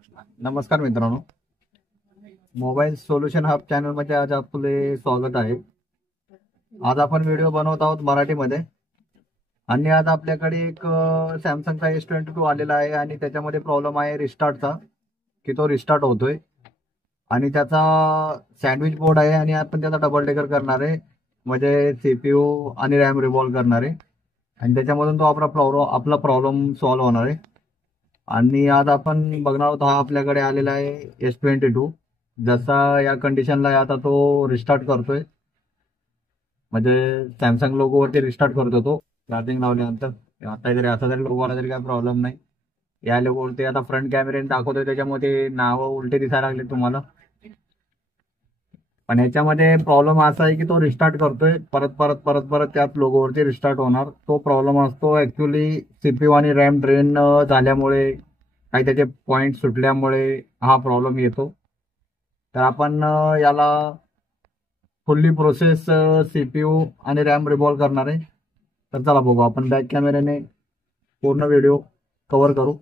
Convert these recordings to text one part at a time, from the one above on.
नमस्कार मित्रांनो, mobile solution hub चॅनलमध्ये आज आपले स्वागत आहे. आज आपण व्हिडिओ बनवत आहोत मराठीमध्ये. आणि आज आपल्याकडे एक सॅमसंगचा S22 आलेला आहे आणि त्याच्यामध्ये प्रॉब्लेम आहे रिस्टार्टचा, की तो रिस्टार्ट होतोय आणि त्याचा सँडविच बोर्ड आहे आणि आपण त्याचा डबल डेकर करणार आहे, म्हणजे CPU आणि रॅम रिव्हॉल्व करणार आहे आणि त्याच्यामधून तो आपला प्रॉब्लेम सॉल्व्ह होणार आहे. आणि आज आपण बघणार आहोत, हा आपल्याकडे आलेला आहे S22. जसा या कंडिशनला आता तो रिस्टार्ट करतोय, म्हणजे सॅमसंग लोगोवरती रिस्टार्ट करतो तो चार्जिंग लावल्यानंतर. आता जरी असा जरी लोगो आला तरी काय प्रॉब्लेम नाही. या लोगोवरती आता फ्रंट कॅमेऱ्याने दाखवतोय, त्याच्यामध्ये नावं उलटे दिसायला लागले तुम्हाला. पण याच्यामध्ये प्रॉब्लेम असा आहे की तो रिस्टार्ट करतोय, परत परत परत परत त्याच लोगोवरती रिस्टार्ट होणार. तो प्रॉब्लेम असतो ऍक्च्युली CPU आणि रॅम ड्रेन झाल्यामुळे, काही त्याचे पॉइंट सुटल्यामुळे हा प्रॉब्लेम येतो. तर आपण याला फुल्ली प्रोसेस CPU आणि रॅम रिव्हॉल्व करणार आहे. तर चला बघू, आपण बॅक कॅमेऱ्याने पूर्ण व्हिडिओ कव्हर करू.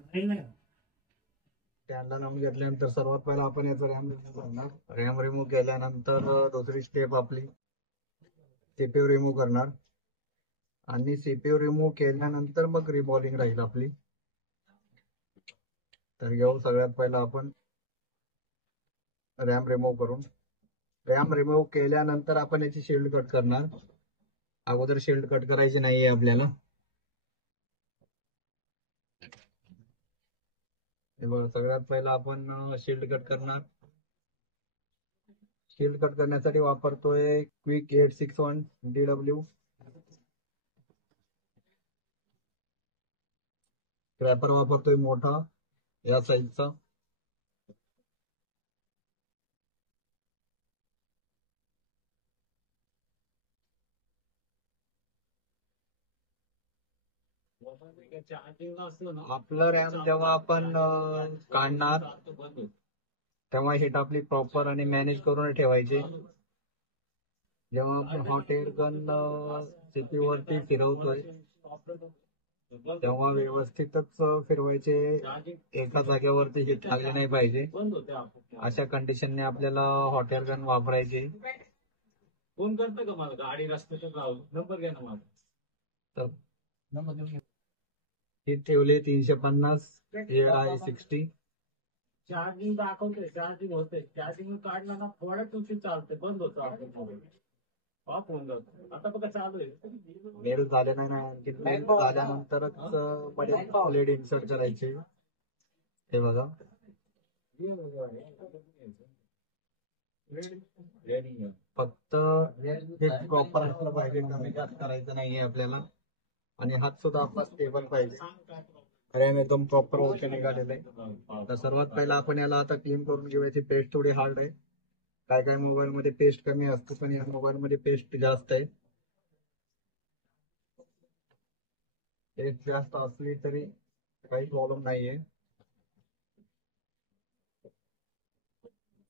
स्टँडला लावून घेतल्यानंतर सर्वात पहिला आपण याचा रॅम रिमूव्ह करणार. रॅम रिमूव्ह केल्यानंतर दुसरी स्टेप आपली CPU रिमूव्ह करणार आणि CPU रिमूव्ह केल्यानंतर मग रिबॉलिंग राहील आपली. तर घेऊ सगळ्यात पहिला आपण रॅम रिमूव्ह करून. रॅम रिमूव्ह केल्यानंतर आपण याची शिल्ड कट करणार. अगोदर शिल्ड कट करायची नाहीये आपल्याला. हे बघा, सगळ्यात पहिला आपण शिल्ड कट करणार. शिल्ड कट करण्यासाठी वापरतोय क्विक 861 DW. क्रॅपर वापरतोय मोठा या साईजचा. आपलं रॅम जेव्हा आपण काढणार तेव्हा हीट आपली प्रॉपर आणि मॅनेज करून ठेवायची. जेव्हा आपण हॉट एअर गन CPU वरती फिरवतोय तेव्हा व्यवस्थितच फिरवायचे, एका जागेवरती हीट लागली नाही पाहिजे. अशा कंडिशनने आपल्याला हॉट एअर गन वापरायची. फोन करतो का मला, गाडी रस्त्यात नंबर घ्या ना माझा. तर हीट ठेवले 350, एअर आहे 60. चार्जिंग दाखवते, चार्जिंग होते, चार्जिंग काढला ना थोड्या तुमची चालते, बंद होतं आपलं मोबाईल, ऑफ होऊन जातो. आता बघा चालू आहे. मेल झाले नाही ना, आणखी मेल झाल्यानंतरच प्लेट इन्सर्ट करायचे. हे बघा, फक्त हे प्रॉपर असलं पाहिजे, कमी जास्त करायचं नाहीये आपल्याला. आणि हात सुद्धा आपला स्टेबल पाहिजे. रॅम एकदम प्रॉपर ओके निघालेलं आहे. तर सर्वात पहिला आपण याला आता क्लीन करून घेऊयाची. पेस्ट थोडी हार्ड आहे. काय काय मोबाईल मध्ये पेस्ट कमी असतो, पण या मोबाईल मध्ये पेस्ट जास्त आहे. पेस्ट जास्त असली तरी काही प्रॉब्लेम नाहीये.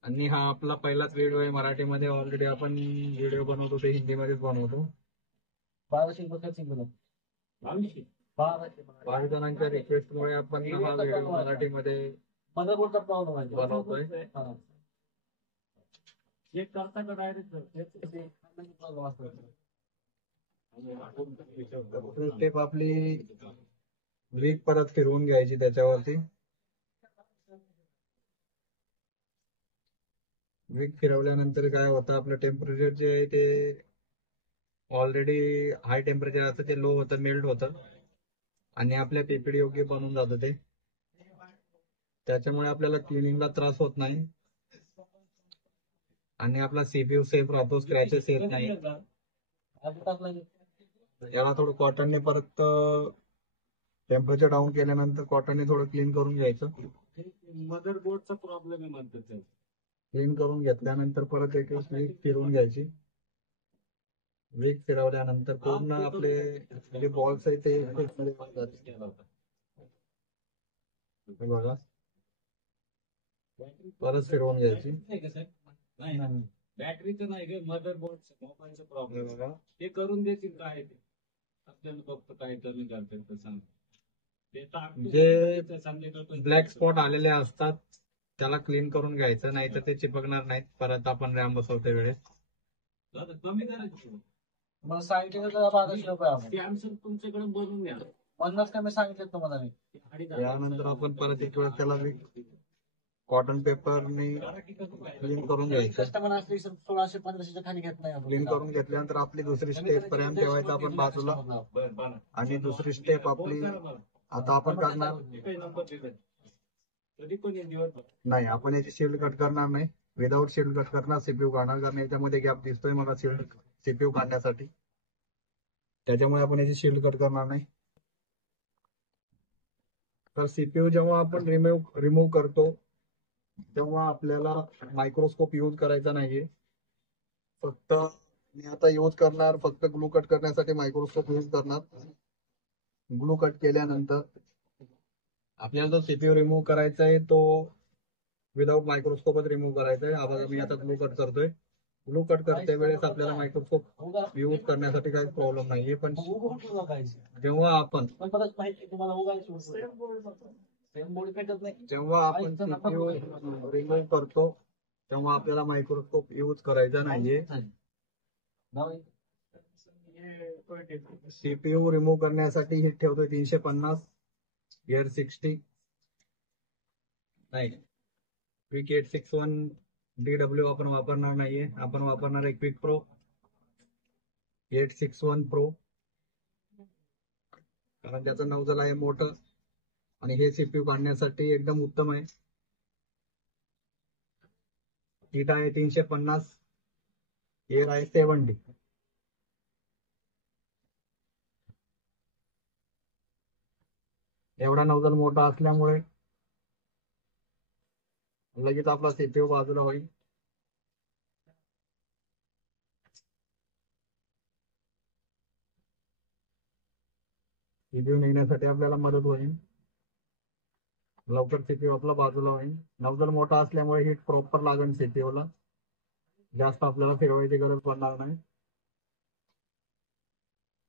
आणि हा आपला पहिलाच व्हिडिओ आहे मराठीमध्ये. ऑलरेडी आपण व्हिडिओ बनवतो ते हिंदीमध्येच बनवतो. 12 जणांच्या रिक्वेस्टमुळे आपण हा व्हिडिओ मराठीमध्ये बनवतोय. स्टेप आपली वीक परत फिरवून घ्यायची त्याच्यावरती. वीक फिरवल्यानंतर काय होतं, आपलं टेम्परेचर जे आहे ते ऑलरेडी हाय टेम्परेचर असतं, ते लो होतं, मेल्ट होतं आणि आपल्या पीपीडी योग्य बनून जातं ते. त्याच्यामुळे आपल्याला क्लिनिंगला त्रास होत नाही आणि आपला CPU सेफ राहतो, स्क्रॅचेस येत नाही. याला थोडं कॉटनने परत टेम्परेचर डाऊन केल्यानंतर कॉटनने थोडं क्लीन करून घ्यायचं. मदरबोर्डचा प्रॉब्लेम आहे म्हणतात. क्लीन करून घेतल्यानंतर परत एक वीक फिरवून घ्यायची. वीक फिरवल्यानंतर पूर्ण आपले जे बॉल्स आहेत ते बघा, परत फिरवून घ्यायची. बॅटरीचं नाही गे, मदरबोर्डचं मोबाईलचं प्रॉब्लेम बघा. ते करून देतील काय ते, आपल्याला फक्त काय कमी करतात ते सांग. जे ब्लॅक स्पॉट आलेले असतात त्याला क्लीन करून घ्यायचं, नाही तर ते चिपकणार नाहीत परत आपण रॅम बसवते वेळेस. मला सांगितलं तर 1200 रुपये आपण तुमच्याकडे बनवून घ्या. 50 कमी सांगितले तुम्हाला मी. यानंतर आपण परत एक वेळ त्याला कॉटन पेपरने क्लीन करून घ्यायचं. कस्टमर असले 1600-1500च्या खाली घेत नाही. क्लीन करून घेतल्यानंतर आपली दुसरी स्टेप पर्यंत ठेवायचं आपण बाजूला. आणि दुसरी स्टेप आपली आता आपण करणार नाही, आपण याची शिल्ड कट करणार नाही. विदाऊट शिल्ड कट करणार, सीपीयू काढणार, कारण याच्यामध्ये गॅप दिसतोय मला सीपीयू काढण्यासाठी. त्याच्यामुळे आपण याची शिल्ड कट करणार नाही. तर सीपीयू जेव्हा आपण रिमूव्ह करतो तेव्हा आपल्याला मायक्रोस्कोप यूज करायचा नाहीये. फक्त मी आता यूज करणार, फक्त ग्लू कट करण्यासाठी मायक्रोस्कोप यूज करणार. ग्लू कट केल्यानंतर आपल्याला जो सीपीयू रिमूव्ह करायचा आहे तो विदाऊट मायक्रोस्कोपच रिमूव्ह करायचा आहे. बघा मी आता ग्लू कट करतोय. ग्लू कट करते वेळेस आपल्याला मायक्रोस्कोप यूज करण्यासाठी काही प्रॉब्लेम नाहीये. पण जेव्हा आपण सीपीयू रिमूव्ह करतो तेव्हा आपल्याला मायक्रोस्कोप यूज करायचा नाहीये. सीपीयू रिमूव्ह करण्यासाठी हिट ठेवतोय 350, एअर 60 नाही, क्विक 861 DW आपण वापरणार नाहीये. आपण वापरणार आहे क्विक प्रो 861 प्रो, कारण त्याचं नोझल आहे मोठं आणि हे सीपीयू काढण्यासाठी एकदम उत्तम आहे. हीट आहे 350, एअर आहे 70. एवढा नोझल मोठा असल्यामुळे लगेच आपला सीपीयू बाजूला होईल. सीपीयू निघण्यासाठी आपल्याला मदत होईल. लवकर सीपीयू आपला बाजूला होईल. नोझल मोठा असल्यामुळे हीट प्रॉपर लागेल सीपीयूला. जास्त आपल्याला फिरवायची गरज पडणार नाही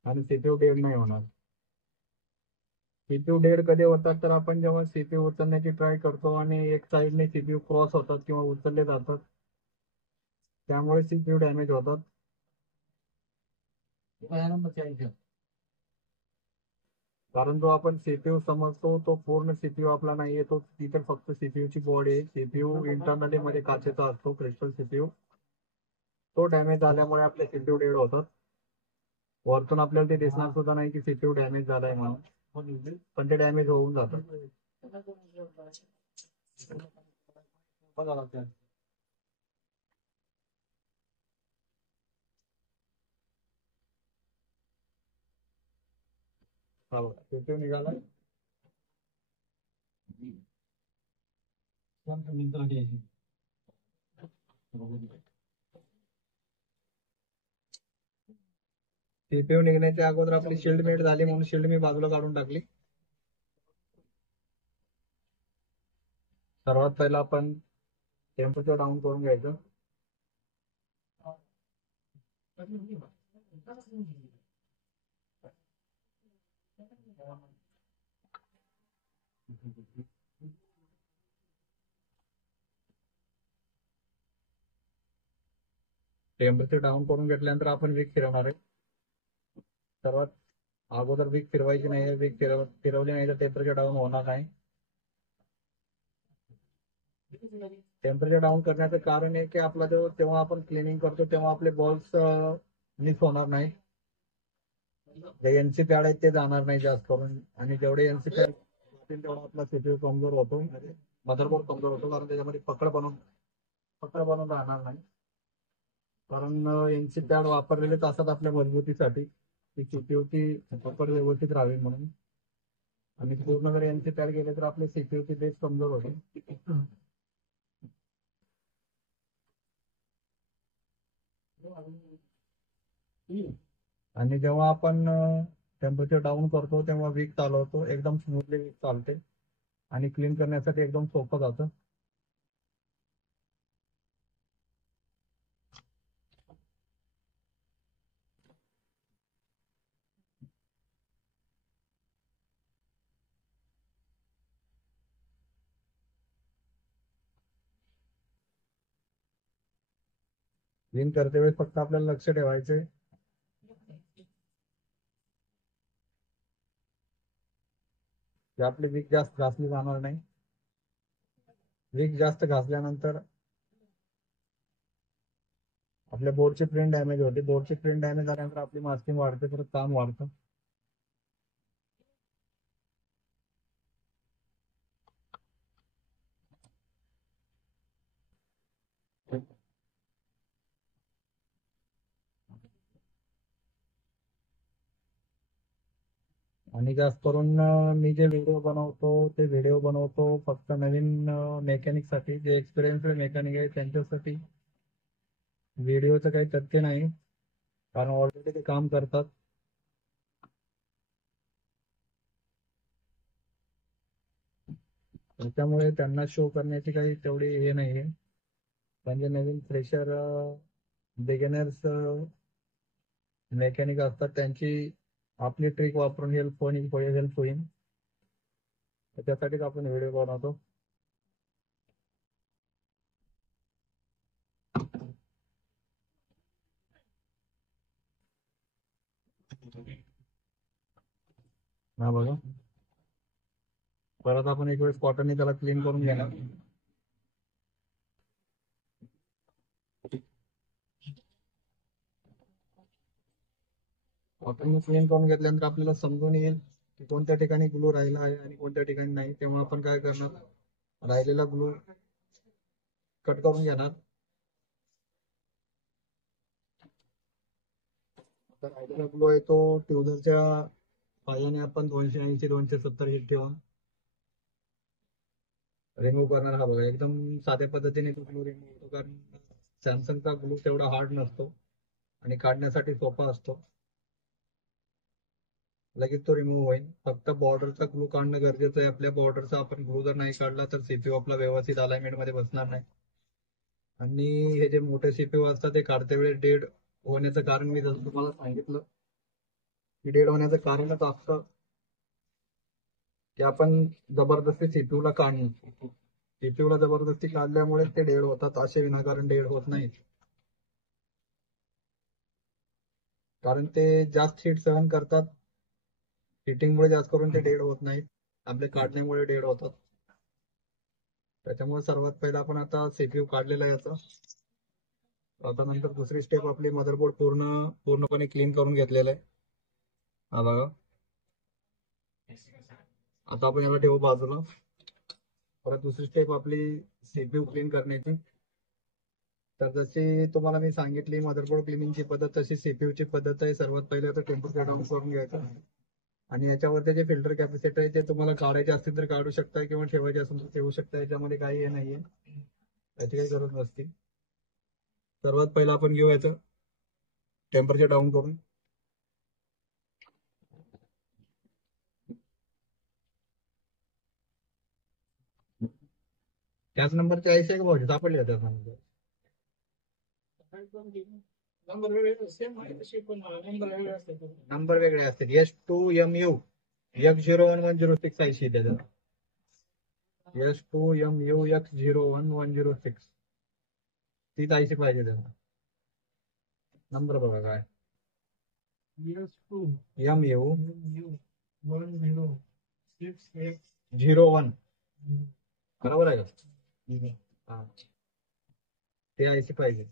आणि सीपीयू डेड नाही होणार. सीपीयू डेड कधी होतात तर आपण जेव्हा सीपीयू उचलण्याची ट्राय करतो आणि एक साइडने सीपीयू क्रॉस होतात किंवा उचलले जातात, त्यामुळे सीपीयू डॅमेज होतात. कारण जो आपण सीपीयू समजतो तो पूर्ण सीपीयू आपला नाहीये. तो तिथे फक्त सीपीयूची बॉडी आहे. सीपीयू इंटरनली मध्ये काचेचा असतो, क्रिस्टल सीपीयू. तो डॅमेज झाल्यामुळे आपले सीपीयू डेड होतात. वरतून आपल्याला ते दिसणार सुद्धा नाही की सीपीयू डॅमेज झालाय म्हणून, पण ते डॅमेज होऊन जातात. सीपीयू निघाला. सीपीयू निघण्याच्या अगोदर आपली शिल्ड मेट झाली म्हणून शिल्ड मी बाजूला काढून टाकली. सर्वात पहिला आपण टेम्परेचर डाऊन करून घ्यायचं. टेम्परेचर डाऊन करून घेतल्यानंतर आपण वीक फिरवणार आहे. सर्वात अगोदर वीक फिरवायची नाही. वीक फिरवली नाही तर टेम्परेचर डाऊन होणार नाही. टेम्परेचर डाऊन करण्याचं कारण आहे की आपला तेव्हा आपण क्लिनिंग करतो तेव्हा आपले बॉल्स मिस होणार नाही. जे एनसी पॅड आहेत ते जाणार नाही जास्त करून, आणि जेवढे एनसी पॅड जातील तेवढा आपला सीपीयू कमजोर होतो, मदरबोर्ड कमजोर होतो, कारण त्याच्यामध्ये पकड बनून राहणार नाही. कारण एनसी पॅड वापरलेलेच असतात आपल्या मजबूतीसाठी, की सीपीयूची पकड व्यवस्थित राहावी म्हणून. आणि पूर्ण जर एनसी पॅड गेले तर आपले सीपीयूची बेस कमजोर होते. आणि जेव्हा आपण टेम्परेचर डाऊन करतो तेव्हा वीक चालवतो, एकदम स्मूथली वीक चालते आणि क्लीन करण्यासाठी एकदम सोपं जातं. क्लीन करते वेळेस फक्त आपल्याला लक्ष ठेवायचे की आपली विक जास्त घासली जाणार नाही. विक जास्त घासल्यानंतर आपल्या बोर्डची प्रिंट डॅमेज होते. बोर्डची प्रिंट डॅमेज झाल्यानंतर आपली मास्किंग वाढते, परत काम वाढतं. आणि जास्त करून मी जे व्हिडिओ बनवतो ते व्हिडिओ बनवतो फक्त नवीन मेकॅनिक साठी, जे एक्सपिरियन्स मेकॅनिक आहे त्यांच्यासाठी. व्हिडिओचं काही तथ्य नाही, कारण ऑलरेडी ते काम करतात. त्याच्यामुळे त्यांना शो करण्याची काही तेवढी हे नाहीये. म्हणजे नवीन फ्रेशर बिगिनर्स मेकॅनिक असतात, त्यांची आपली ट्रिक वापरून हेल्प होईल. त्याच्यासाठीच आपण व्हिडिओ बनवतो. हा बघा, परत आपण एक वेळेस कॉटनने त्याला क्लीन करून घेणार. कॉटनने क्लीन करून घेतल्यानंतर आपल्याला समजून येईल की कोणत्या ठिकाणी ग्लू राहिला आहे आणि कोणत्या ठिकाणी नाही. तेव्हा आपण काय करणार, राहिलेला ग्लू कट करून घेणार. तर राहिलेला ग्लू आहे तो ट्युझरच्या साहाय्याने आपण 280-270 हीट ठेवून रिमूव्ह करणार. हा बघा, एकदम साध्या पद्धतीने तो ग्लू रिमूव्ह होतो, कारण सॅमसंगचा ग्लू तेवढा हार्ड नसतो आणि काढण्यासाठी सोपा असतो. लगेच तो रिमूव्ह होईल. फक्त बॉर्डरचा ग्लू काढणं गरजेचं आहे. आपल्या बॉर्डरचा आपण ग्लू जर नाही काढला तर सीपीयू आपला व्यवस्थित अलाइनमेंट मध्ये बसणार नाही. आणि हे जे मोठे सीपीयू असतात ते काढते वेळेस डेड होण्याचं कारण मी जसं तुम्हाला सांगितलं की डेड होण्याचं कारणच असतं की आपण जबरदस्ती सीपीयूला काढणे. सीपीयूला जबरदस्ती काढल्यामुळे ते डेड होतात, असे विनाकारण डेड होत नाहीत. कारण ते जास्त हीट सहन करतात. हिटिंगमुळे जास्त करून ते डेड होत नाहीत, आपले काढण्यामुळे डेड होतात. त्याच्यामुळे सर्वात पहिला आपण आता सीपीयू काढलेला आहे याचा. आता नंतर दुसरी स्टेप आपली मदरबोर्ड पूर्णपणे क्लीन करून घेतलेला आहे. हा बघा, आता आपण याला ठेवू बाजूला. परत दुसरी स्टेप आपली सीपीयू क्लीन करण्याची. तर जशी तुम्हाला मी सांगितली मदरबोर्ड क्लिनिंगची पद्धत, तशी सीपीयूची पद्धत आहे. सर्वात पहिले आता टेम्परेचर डाऊन करून घ्यायचं आणि याच्यावरती जे फिल्टर कॅपॅसिटर आहे ते तुम्हाला काढायचे असतील तर काढू शकता किंवा ठेवायचे असेल तर ठेवू शकता. याच्यामध्ये काही हे नाहीये, त्याची काही गरज नसते. सर्वात पहिला आपण घेऊ याचं टेम्परेचर डाऊन करून. त्याच नंबरचे आयसी आहे का भाऊ, सापडले त्याच नंबर? नंबर वेगळे असतात. S2MU X01-106 आयसी त्याचा. S2MU X01-106 तीच आयसी पाहिजे त्याला. नंबर बघा काय, MU 106X01 बरोबर आहे का? हा, ते आयसी पाहिजे.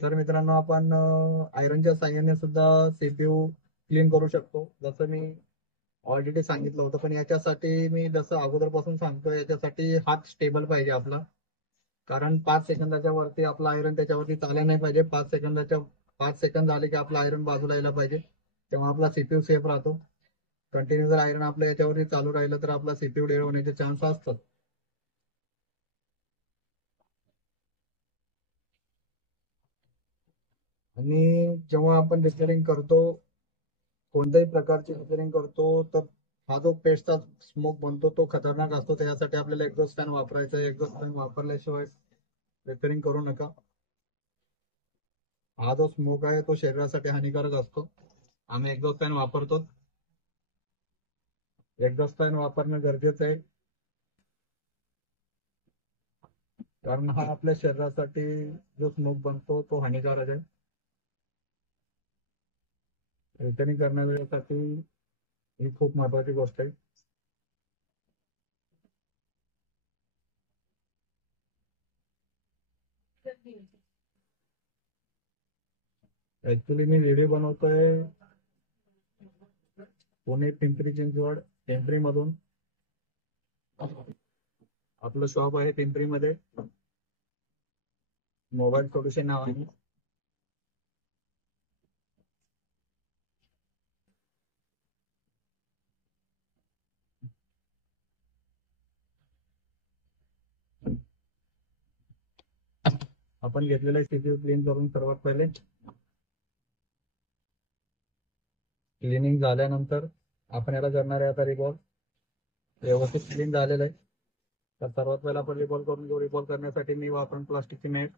तर मित्रांनो, आपण आयरनच्या साह्याने सुद्धा सीपीयू क्लीन करू शकतो, जसं मी ऑलरेडी सांगितलं होतं. पण याच्यासाठी मी जसं अगोदरपासून सांगतो, याच्यासाठी हात स्टेबल पाहिजे आपला. कारण 5 सेकंदाच्या वरती आपला आयरन त्याच्यावरती चालला नाही पाहिजे. 5 सेकंद झाले की आपला आयरन बाजूला यायला पाहिजे, तेव्हा आपला सीपीयू सेफ राहतो. कंटिन्यू जर आयरन आपल्या याच्यावरती चालू राहिलं तर आपला सीपीयू डेड होण्याचे चान्स असतात. आणि जेव्हा आपण रिपेअरिंग करतो, कोणत्याही प्रकारची रिपेअरिंग करतो, तर हा जो पेस्टचा स्मोक बनतो तो खतरनाक असतो. त्यासाठी आपल्याला एक्झॉस्ट फॅन वापरायचा आहे. एक्झॉस्ट फॅन वापरल्याशिवाय रिपेअरिंग करू नका. हा जो स्मोक आहे तो शरीरासाठी हानिकारक असतो. आम्ही एक्झॉस्ट फॅन वापरतो. एक्झॉस्ट फॅन वापरणं गरजेचं आहे. कारण हा आपल्या शरीरासाठी जो स्मोक बनतो तो हानिकारक आहे. रिटर्निंग करण्यासाठी ही खूप महत्वाची गोष्ट आहे. ऍक्च्युली मी व्हिडिओ बनवतोय पुणे पिंपरी चिंचवड पिंपरी मधून. आपलं शॉप आहे पिंपरीमध्ये, मोबाईल सोल्युशन नाव आहे. आपण घेतलेलं सीपीयू क्लीन करून सर्वात पहिले क्लिनिंग झाल्यानंतर आपण याला करणार आहे आता रिकॉल. व्यवस्थित क्लीन झालेलं आहे. तर सर्वात पहिला आपण रिकॉल करून घेऊ. रिकॉल करण्यासाठी मी वापरून प्लास्टिकची मॅट.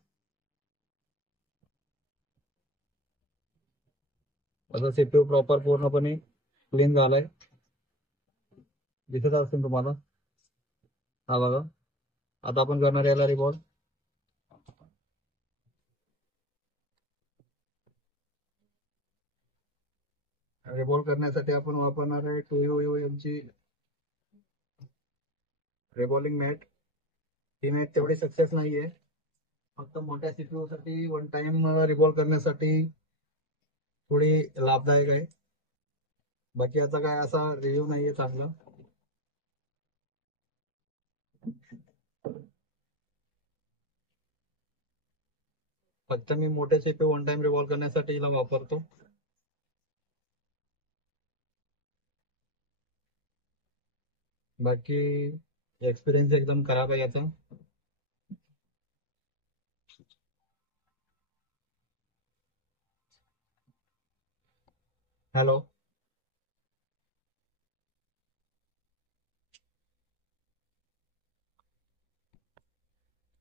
माझा सीपीयू प्रॉपर पूर्णपणे क्लीन झालाय, दिसत असेल तुम्हाला. हा बघा, आता आपण करणार याला रिकॉल. रिकॉल करण्यासाठी आपण वापरणार आहे 2UM ची रिकॉलिंग मॅट. ही मॅट तेवढी सक्सेस नाहीये, फक्त मोठ्या सीपीयू साठी वन टाइम रिकॉल करण्यासाठी थोडी लाभदायक आहे. बाकी याचा काय असा रिव्ह्यू नाहीये चांगला. फक्त मी मोठे सीपीयू वन टाइम रिकॉल करण्यासाठी हिला वापरतो. बाकी एक्सपिरियन्स एकदम खराब आहे याचा. हॅलो,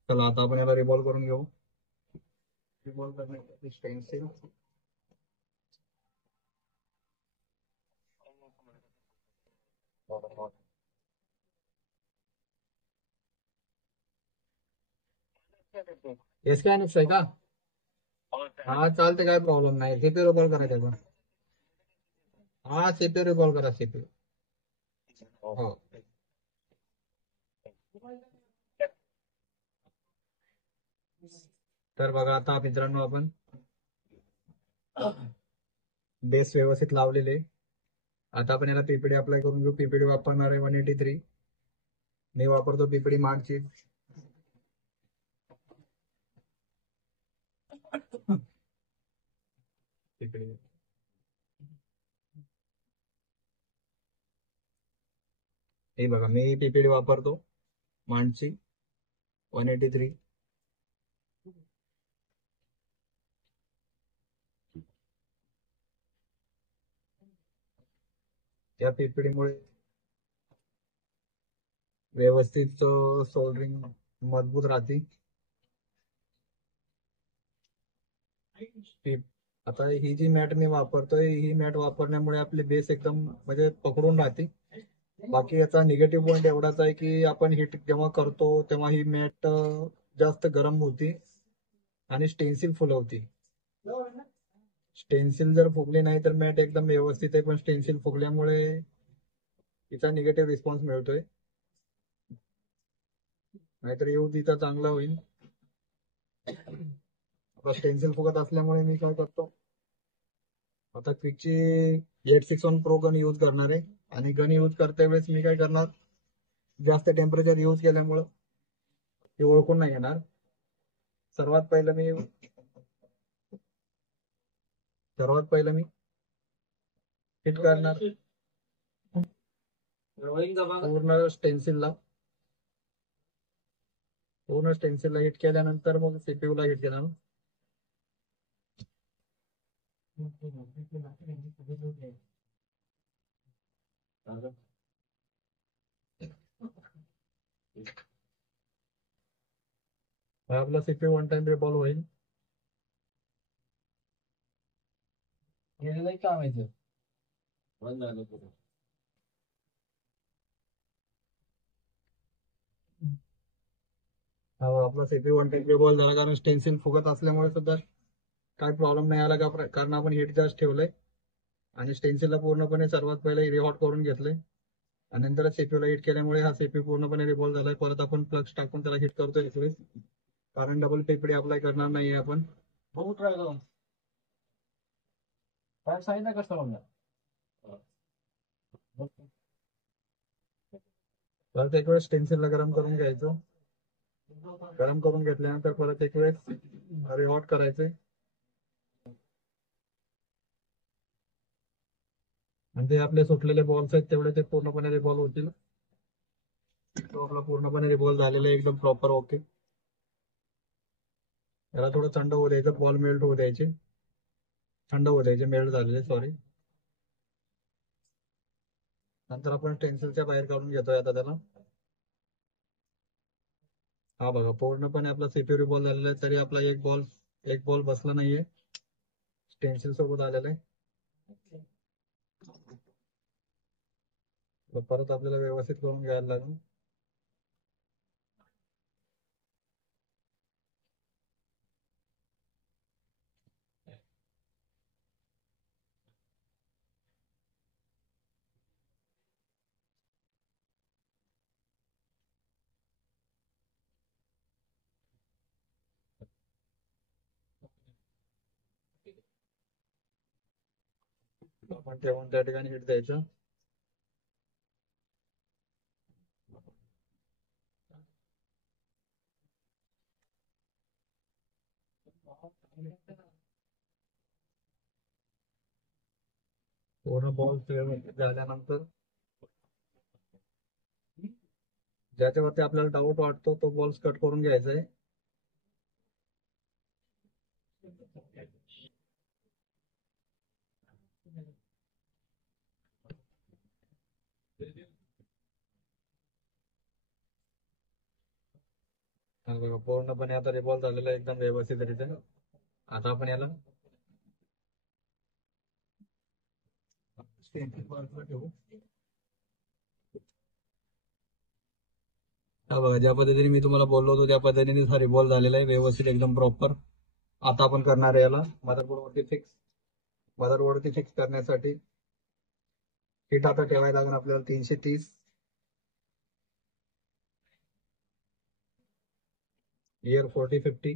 चला आता आपण याला रिवॉल्व करून घेऊ. रिवॉल्व करण्यासाठी स्टेन्सिल. एसकॅनिक्स आहे का? हा चालते, काय प्रॉब्लेम नाही. सीपीयू रिकॉल करा त्याचा. हा सीपीयू रिकॉल करा सीपीयू. हो, तर बघा आता मित्रांनो आपण बेस व्यवस्थित लावलेले. आता आपण याला पीपीडी अप्लाय करून घेऊ. पीपीडी वापरणार आहे 183. मी वापरतो पीपीडी मार्टची. पीपीडी हे बघा, मी पीपीडी वापरतो मांडची 183. त्या पीपीडीमुळे व्यवस्थित सोल्डरिंग मजबूत राहते. आता ही जी मॅट मी वापरतोय, ही मॅट वापरण्यामुळे आपली बेस एकदम म्हणजे पकडून राहते. बाकी याचा निगेटिव्ह पॉईंट एवढाच आहे की आपण हिट जेव्हा करतो तेव्हा ही मॅट जास्त गरम होती आणि स्टेन्सिल फुलवती. स्टेन्सिल जर फुगली नाही तर मॅट एकदम व्यवस्थित आहे, पण स्टेन्सिल फुगल्यामुळे तिचा निगेटिव्ह रिस्पॉन्स मिळतोय. नाहीतर येऊ तिचा चांगला होईल. आता स्टेन्सिल फुगत असल्यामुळे मी काय करतो, आता क्विकची 861 प्रो गन यूज करणार आहे. आणि गन यूज करते वेळेस मी काय करणार, जास्त टेम्परेचर यूज केल्यामुळं ते ओळखून नाही येणार. सर्वात पहिलं मी हिट करणार पूर्ण स्टेन्सिलला हिट केल्यानंतर मग सीपीयू ला हिट केणार. आपला सीपीयू वन टाइम रिबॉल होईल. नाही काम आहे आपला सीपीयू वन टाइम रिवॉल्व झाला, कारण स्टेन्सिल फुगत असल्यामुळे सुद्धा काय प्रॉब्लेम नाही आला का, कारण आपण हीट जास्त ठेवलंय आणि स्टेन्सिलला पूर्णपणे सर्वात पहिले रिहॉट करून घेतलंय आणि नंतरच सीपीयूला हिट केल्यामुळे हा सीपीयू पूर्णपणे रिवॉल्व झालाय. परत आपण प्लग्स टाकून त्याला हिट करतोय एकवेळेस, कारण डबल पीपीडी अप्लाय करणार नाहीये आपण. बघू ट्राय करून काय सांगितलं कस्टमरला. परत एक वेळेस स्टेन्सिलला गरम करून घ्यायचं. गरम करून घेतल्यानंतर परत एक वेळेस रिहॉट करायचे आणि ते आपले सुटलेले बॉल्स आहेत तेवढे ते पूर्णपणे रिव्हॉल्व होतील. तो आपला पूर्णपणे रिव्हॉल्व झालेला आहे, एकदम प्रॉपर ओके. याला थोडं थंड होऊ द्यायचं, बॉल मेल्ट होऊ द्यायचे, थंड होऊ द्यायचे, मेल्ट झालेले सॉरी. नंतर आपण स्टेन्सिलच्या बाहेर काढून घेतोय आता त्याला. हा बघा पूर्णपणे आपला सीपीयू रिव्हॉल्व झालेला आहे, तरी आपला एक बॉल बसला नाहीये, स्टेन्सिल सोबत आलेला आहे. परत आपल्याला व्यवस्थित करून घ्यायला लागेल. आपण ठेवून त्या ठिकाणी हिट द्यायचं. पूर्ण बॉल झाल्यानंतर ज्याच्यावरती आपल्याला डाऊट वाटतो तो बॉल्स कट करून घ्यायचा आहे. पूर्णपणे आता रिव्हॉल्व झालेला आहे एकदम व्यवस्थितरित्या. आता आपण याला ठेवू. हा बघा ज्या पद्धतीने मी तुम्हाला बोललो होतो त्या पद्धतीने हा रिव्हॉल्व झालेला आहे व्यवस्थित एकदम प्रॉपर. आता आपण करणार आहे याला मदरबोर्डवरती फिक्स करण्यासाठी हीट आता ठेवायला लागेल आपल्याला 330 इयर 4050.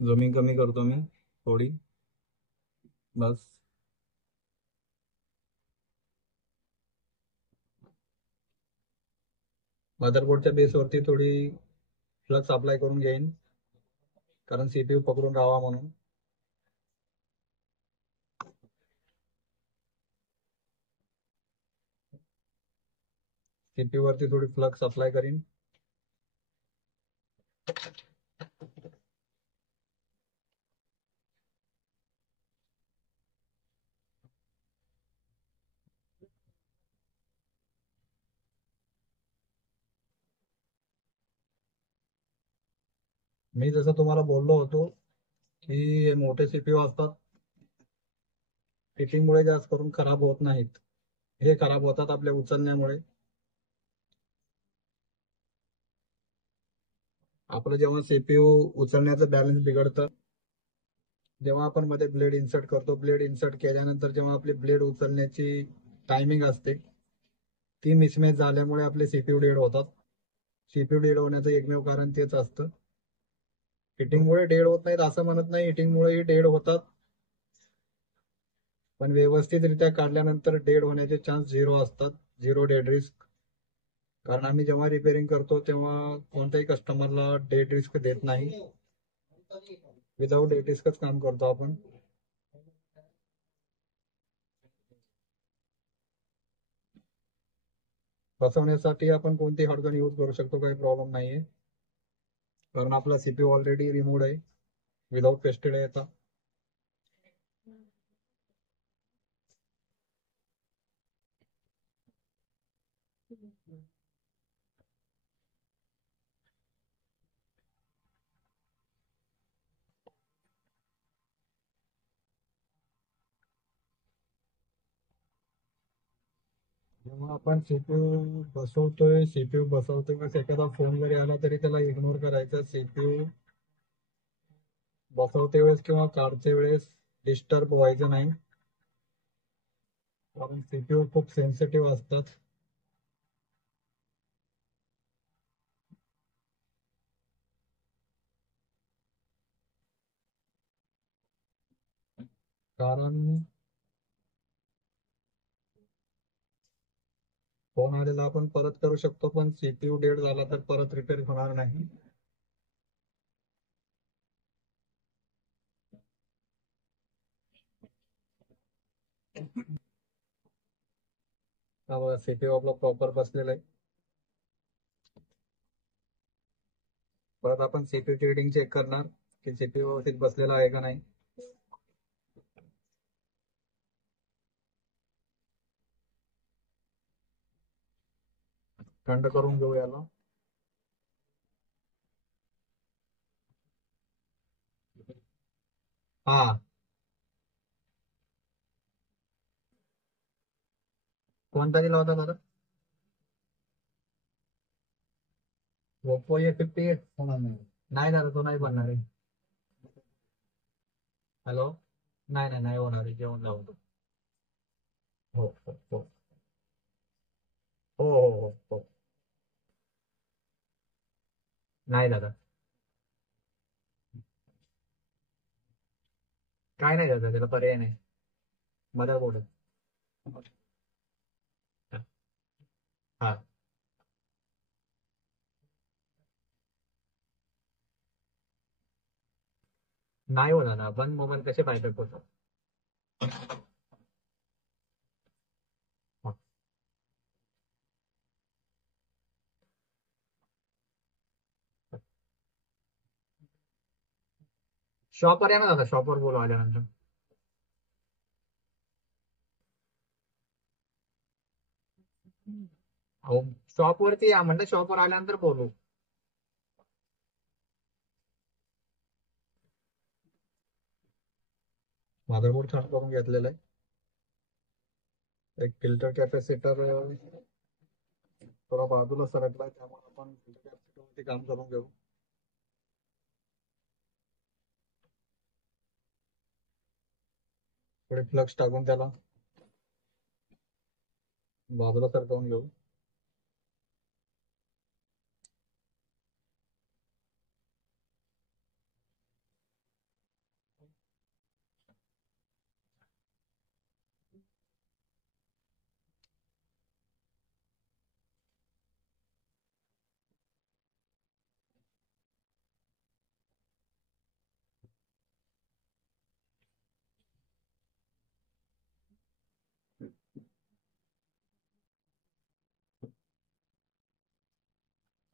झूमिंग कमी करतो मी थोडी, बस. मदरबोर्डच्या बेसवरती थोडी फ्लक्स अप्लाय करून घेईन, कारण सीपीयू पकडून राहावा म्हणून. सीपीयू वरती थोडी फ्लक्स अप्लाय करीन. मी जसं तुम्हाला बोललो होतो की मोठे सीपीयू असतात हिटिंगमुळे जास्त करून खराब होत नाहीत, हे खराब होतात आपल्या उचलण्यामुळे. आपलं जेव्हा सीपीयू उचलण्याचं बॅलन्स बिघडतं, जेव्हा आपण मध्ये ब्लेड इन्सर्ट करतो, ब्लेड इन्सर्ट केल्यानंतर जेव्हा आपली ब्लेड उचलण्याची टायमिंग असते ती मिसमॅच झाल्यामुळे आपले सीपीयू डेड होतात. सीपीयू डेड होण्याचं एकमेव कारण तेच असतं. हिटिंगमुळे डेड होत नाहीत असं म्हणत नाही, हिटिंगमुळेही डेड होतात, पण व्यवस्थितरित्या काढल्यानंतर डेड होण्याचे चान्स 0 असतात, 0 डेड रिस्क. कारण आम्ही जेव्हा रिपेअरिंग करतो तेव्हा कोणत्याही कस्टमरला डेड रिस्क देत नाही, विदाऊट डेड रिस्कच काम करतो आपण. बसवण्यासाठी आपण कोणती हॉटगन यूज करू शकतो, काही प्रॉब्लेम नाहीये, कारण आपला सीपीयू ऑलरेडी रिमूव्ड आहे, विदाऊट पेस्टेड आहे आता. जेव्हा आपण सीपीयू बसवतोय, सीपीयू बसवतोय वेळेस एखादा फोन जरी आला तरी त्याला इग्नोर करायचं. सीपीयू बसवते वेळेस किंवा काढते वेळेस डिस्टर्ब व्हायचं नाही, कारण सीपीयू खूप सेन्सिटिव्ह असतात. कारण फोन आलेला आपण परत करू शकतो, पण सीपीयू डेड झाला तर परत रिपेअर होणार नाही. हा बघा, सीपीयू आपला प्रॉपर बसलेला आहे. परत आपण सीपीयू रीडिंग चेक करणार की सीपीयू व्यवस्थित बसलेला आहे का नाही. थंड करून घेऊ याला. हा, कोणता दिला होता दादा? Oppo A58. नाही दादा, तो नाही बनणार आहे. हॅलो, नाही नाही नाही होणार आहे, जेवण लावतो. हो हो हो हो हो हो हो. नाही दादा, काय नाही दादा, त्याला पर्याय नाही. मदरबोर्ड आहे. हा, नाही होणार ना, बंद मोबाईल कसे पाहिजे होतं. शॉपवर या ना दादा, शॉपवर बोलू आल्यानंतर. हो, शॉपवरती या म्हणलं, शॉपवर आल्यानंतर बोलू. मदरबोर्ड छान करून घेतलेला आहे. एक फिल्टर कॅपॅसिटर थोडा बाजूला सरकलाय, त्यामुळे आपण फिल्टर कॅपॅसिटरवरती काम करून घेऊ. थोडे फ्लक्स टाकून त्याला बाजूला सरकवून घेऊ.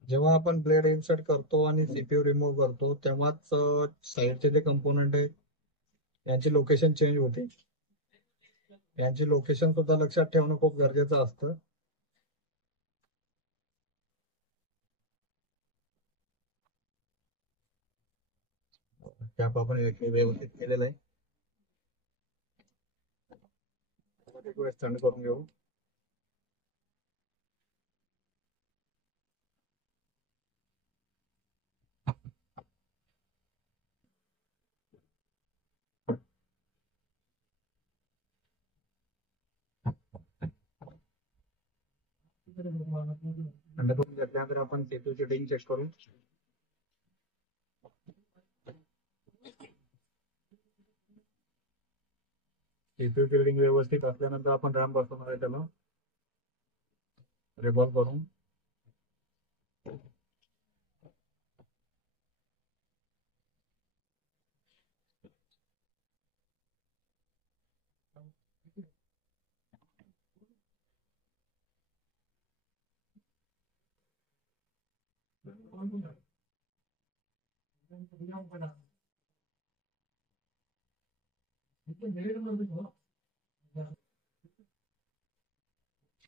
जेव्हा आपण ब्लेड इन्सर्ट करतो आणि सीपीयू रिमूव्ह करतो, तेव्हाच साईडचे जे कंपोनंट आहे यांची लोकेशन चेंज होते. यांची लोकेशन सुद्धा लक्षात ठेवणं खूप गरजेचं असतं. कॅप आपण व्यवस्थित केलेलं आहे. एक वेळेस थंड करून घेऊ. थंड करून घेतल्यानंतर आपण सीपीयू सेटिंग चेक करू. सीपीयू सेटिंग व्यवस्थित असल्यानंतर आपण रॅम बसवणार आहे, त्याला रिव्हॉल्व करून.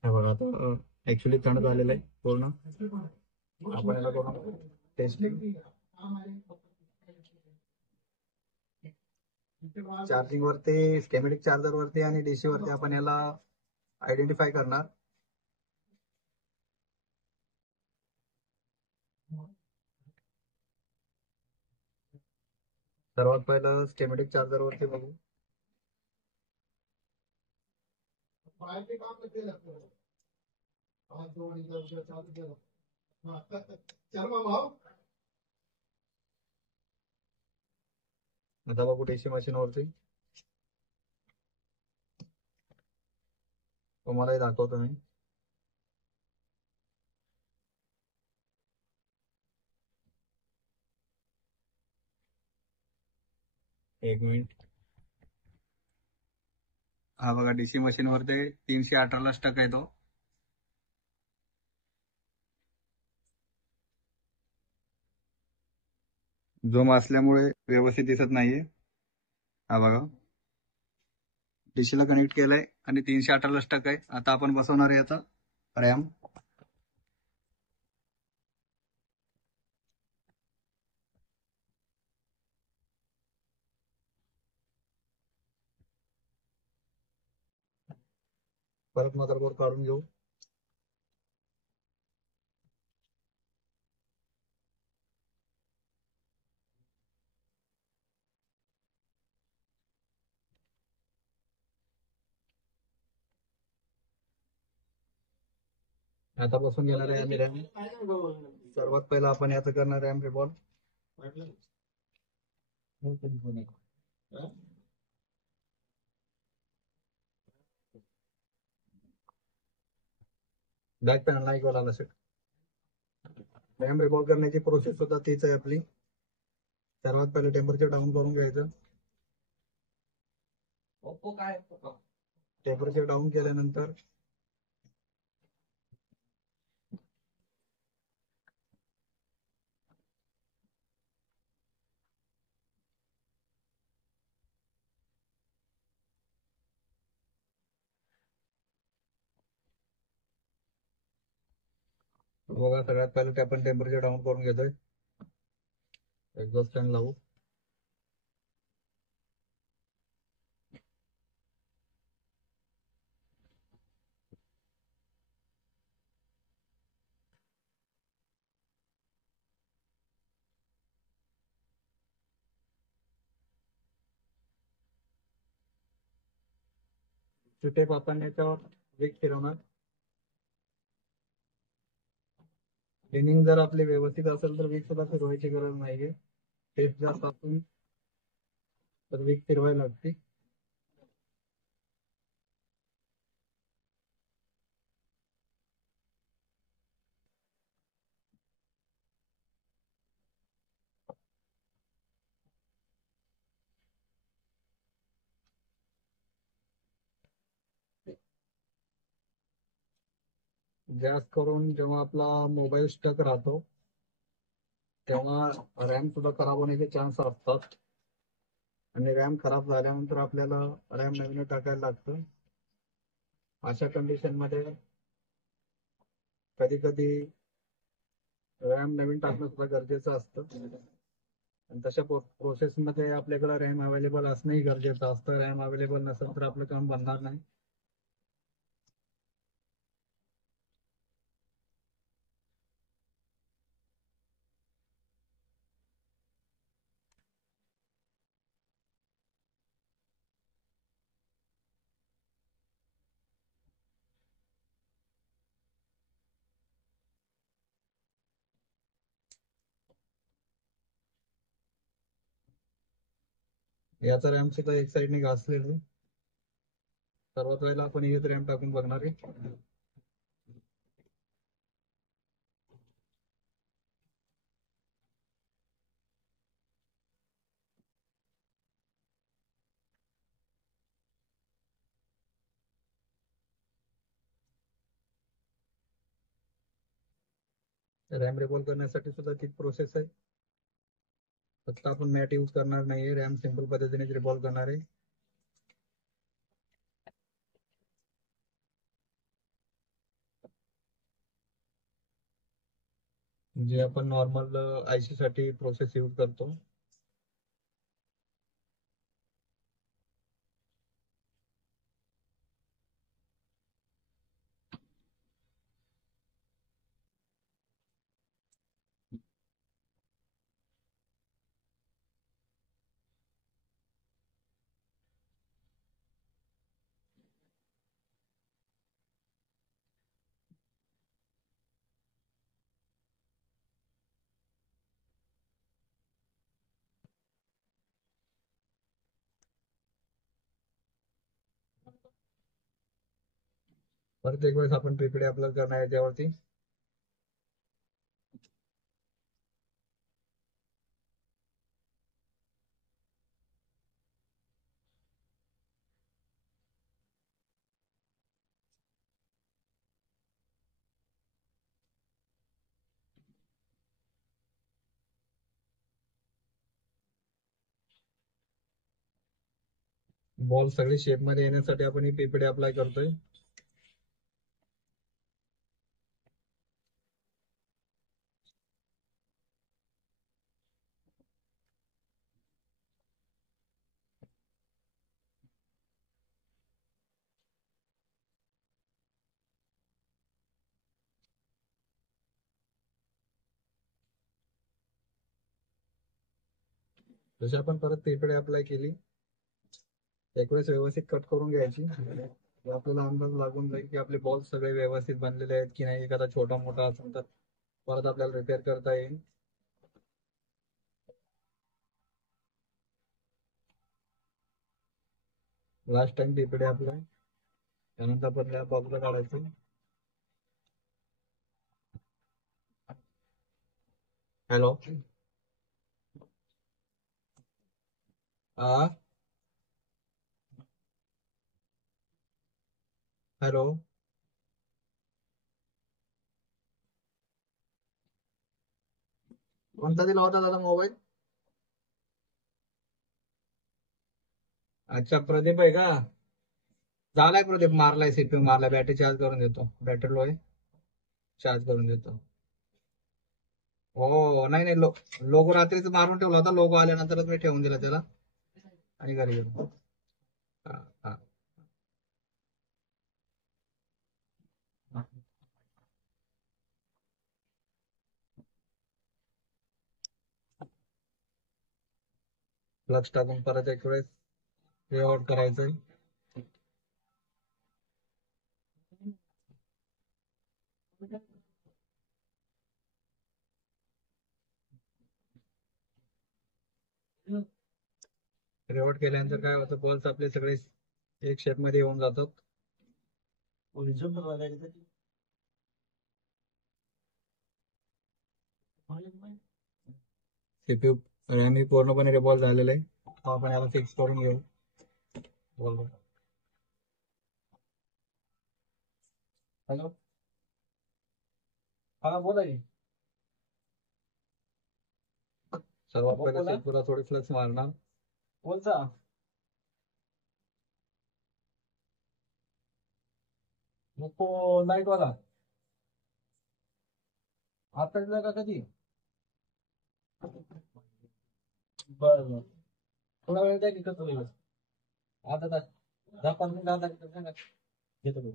हे बघा, आता ऍक्च्युली थंड झालेलं आहे पूर्ण. आपण याला करून टेस्टिंग. चार्जिंग वरती, स्केमेटिक चार्जर वरती आणि डीसी वरती आपण याला आयडेंटिफाय करणार सर्वात पहिलं स्केमॅटिक चार्जर वरती बघू. आता बघू डीसी मशीन वरती. तुम्हालाही दाखवतो मी. एक मिनिट. हा बघा डीसी मशीन वरती 318ला स्टक आहे तो. झूम असल्यामुळे व्यवस्थित दिसत नाहीये. हा बघा डीसीला कनेक्ट केलंय आणि 318ला स्टक आहे. आता आपण बसवणार आहे याचा रॅम. परत मदरबोर्ड काढून घेऊ. आता बसून घेणार आहे आम्ही रॅम. सर्वात पहिला आपण याचं करणार रॅम रिबॉल. बॅक पॅनल नाही गेला सेट. रॅम रिबॉल करण्याची प्रोसेस सुद्धा तीच आहे आपली. सर्वात पहिले टेम्परेचर डाऊन करून घ्यायचं. टेम्परेचर डाऊन केल्यानंतर बघा सगळ्यात पहिले आपण टेम्परेचर डाऊन करून घेतोय. एक्झॉस्ट फॅन लावू. टेप आपण याच्यावर विक फिरवणार. स्पिनिंग जर आपली व्यवस्थित असेल तर विक सुद्धा फिरवायची गरज नाहीये. टेप जास्त असून तर विक फिरवायला लागते. जास्त करून जेव्हा आपला मोबाईल स्टक राहतो तेव्हा रॅम सुद्धा खराब होण्याचे चान्स असतात. आणि रॅम खराब झाल्यानंतर आपल्याला रॅम नवीन टाकायला लागतं. अशा कंडिशन मध्ये कधी कधी रॅम नवीन टाकणं सुद्धा गरजेचं असतं. आणि तशा प्रोसेसमध्ये आपल्याकडे रॅम अवेलेबल असणंही गरजेचं असतं. रॅम अवेलेबल नसेल तर आपलं काम बनणार नाही. याचा रॅम सुद्धा एक साईडने घासलेला. सर्वात वेळेला आपण हेच रॅम टाकून बघणार आहे. रॅम रिबॉल करण्यासाठी सुद्धा तीच प्रोसेस आहे. फक्त आपण मॅट यूज करणार नाहीये. रॅम सिंपल पद्धतीने रिबॉल करणार आहे. जे आपण नॉर्मल आयसी साठी प्रोसेस यूज करतो. परत एक वेळेस आपण पीपीडी अपलोड करणार आहे त्यावरती. बॉल सगळी शेप मध्ये येण्यासाठी आपण ही पीपीडी अप्लाय करतोय. जशी आपण परत पीपीडी अप्लाय केली, एक वेळेस व्यवस्थित कट करून घ्यायची. आपल्याला अंदाज लागून जाईल की आपले बॉल सगळे व्यवस्थित बनलेले आहेत की नाही. एखादा छोटा मोठा असेल तर परत आपल्याला रिपेअर करता येईल. लास्ट टाइम पीपीडी अप्लाय, त्यानंतर आपण या बॉक्सला काढायचं. हॅलो, हा, हॅलो, कोणता दिला होता दादा मोबाईल? अच्छा, प्रदीप आहे का? झालाय प्रदीप, मारलाय सीपीयू मारलाय. बॅटरी चार्ज करून देतो, बॅटरी लो आहे, चार्ज करून देतो. हो, नाही नाही, लोगो रात्रीच मारून ठेवला होता. लोगो आल्यानंतरच मी ठेवून दिला त्याला आणि घरी गेलो. हा, हा. फ्लक्स टाकून परत एक वेळेस आउट करायचंय. रिवर्ट केल्यानंतर काय होतं, बॉल्स आपले सगळे एक शेप मध्ये येऊन जातात. सीपीयू रॅम पूर्णपणे रिवॉल्व झालेलं आहे. आपण याला फिक्स करून घेऊ. हॅलो, हा बोला की. सर्वात पहिले सीपीयूला थोडी फ्लक्स मारणार. कोणता? नको, लाईट वाला आता दिला का कधी? बरं, थोडा वेळ द्या की, कसं होईल आता 10-15 घेतो मी.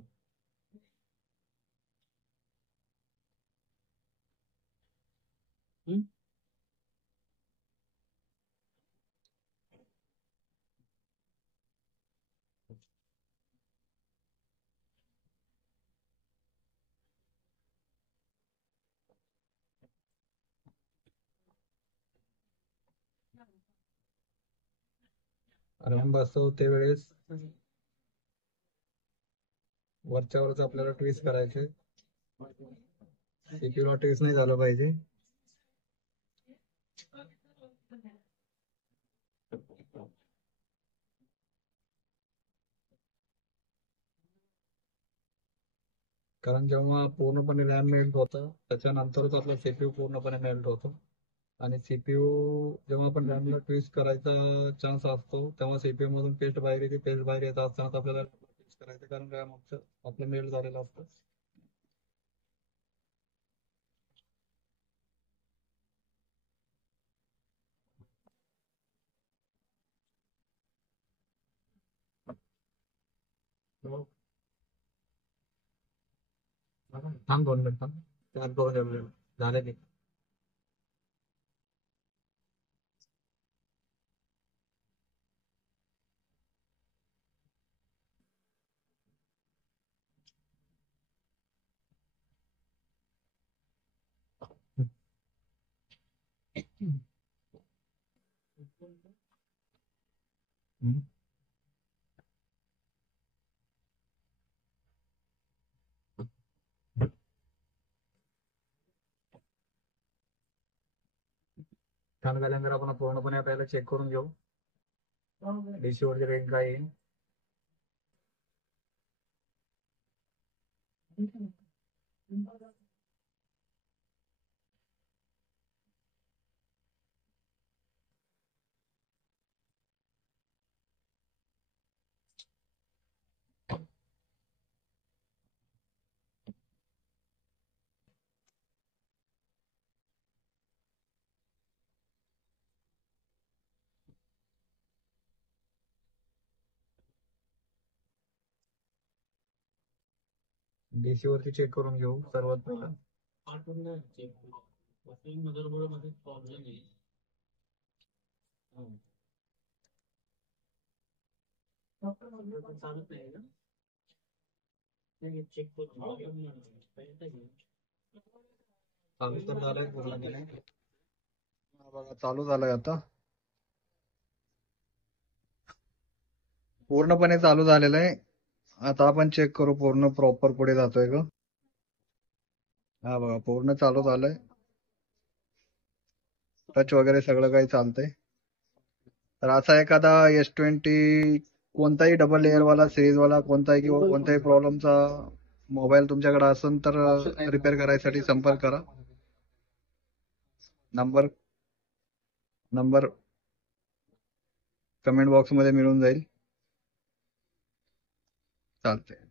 रॅम बसतो ते वेळेस वरच्यावरच आपल्याला ट्विस्ट करायचे. सीपीयूला ट्विस्ट नाही झालं पाहिजे. कारण जेव्हा पूर्णपणे रॅम मेल्ट होतं त्याच्यानंतरच आपला सीपीयू पूर्णपणे मेल्ट होतो. आणि सीपीयू जेव्हा आपण रॅमला ट्विस्ट करायचा चान्स असतो तेव्हा सीपीयू मधून पेस्ट बाहेर येते. पेस्ट बाहेर येत असताना आपल्याला ट्विस्ट करायचं, कारण रॅम आपलं मेल्ट झालेलं असतं. थांब 2 मिनिट थांब. चार्ज करून ठेवलेलं झालं की. हम्म. छान झाल्यानंतर आपण पूर्णपणे आपल्याला चेक करून घेऊ डीसी वरती रेंज काय येईल. डीसी वरती चेक करून घेऊ सर्वात पहिला. चालू तर झालंय पूर्णपणे. हा बघा चालू झालंय आता, पूर्णपणे चालू झालेलं आहे. आता आपण चेक करू पूर्ण प्रॉपर पुढे जातोय का. हा बघा पूर्ण चालू झालंय, टच वगैरे सगळं काही चालतंय. तर असा एखादा S20 कोणताही डबल लेअर वाला सिरीज वाला कोणताही किंवा कोणत्याही प्रॉब्लेमचा मोबाईल तुमच्याकडे असेल तर रिपेअर करायसाठी संपर्क करा. नंबर नंबर कमेंट बॉक्स मध्ये मिळून जाईल. चालतंय.